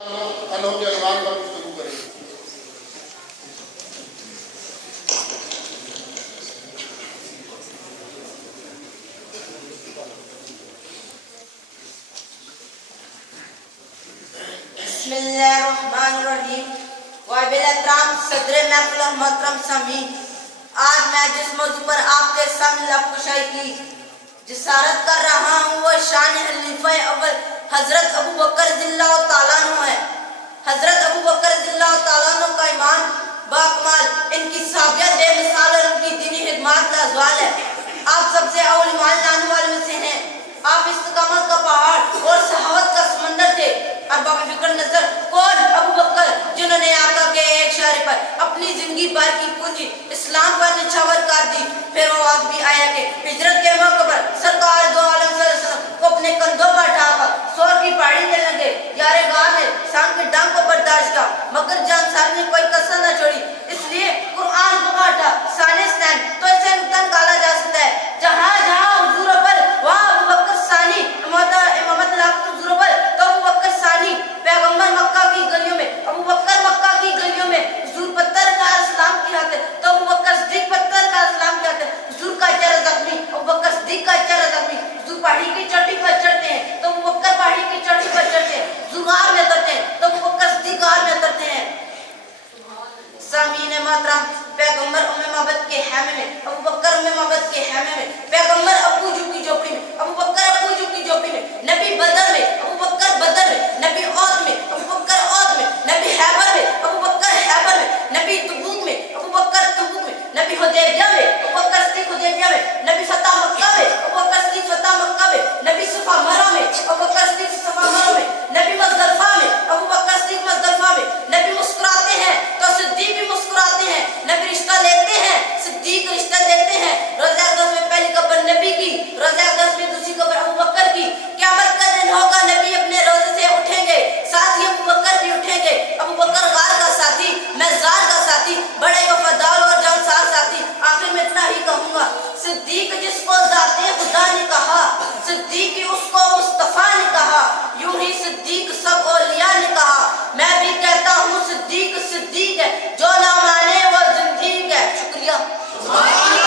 عنوان پر گفتگو کریں گے۔ بسم اللہ الرحمن الرحیم۔ بالاحترام صدر محفل اور محترم سامعین، آج میں جس موضوع پر آپ کے سامنے لب کشائی کی جسارت کر رہا ہوں وہ شان خلیفہ اول حضرت ابو بکر رضی اللہ تعالیٰ عنہ ہے۔ حضرت ابو بکر رضی اللہ تعالیٰ عنہ کا ایمان باکمال، ان کی صحابیت بے مثال اور ان کی دینی خدمات لازوال ہے۔ آپ سب سے اول ایمان لانے والے میں سے ہیں۔ آپ استقامت کا پہاڑ اور صحابت کا سمندر تھے۔ ارباب فکر نظر کون ابو بکر جنہوں نے آقا کے ایک اشارے پر اپنی زندگی بھر کی پونجی اسلام پر نچھاور کر دی۔ پھر وہ وقت بھی آیا کہ ہجرت کے موقع پر سرکار دو عالم صلی اللہ علیہ وسلم کو اپنے کندھوں پر اٹھا کر سور کی پہاڑی دینے لگے۔ یار غار میں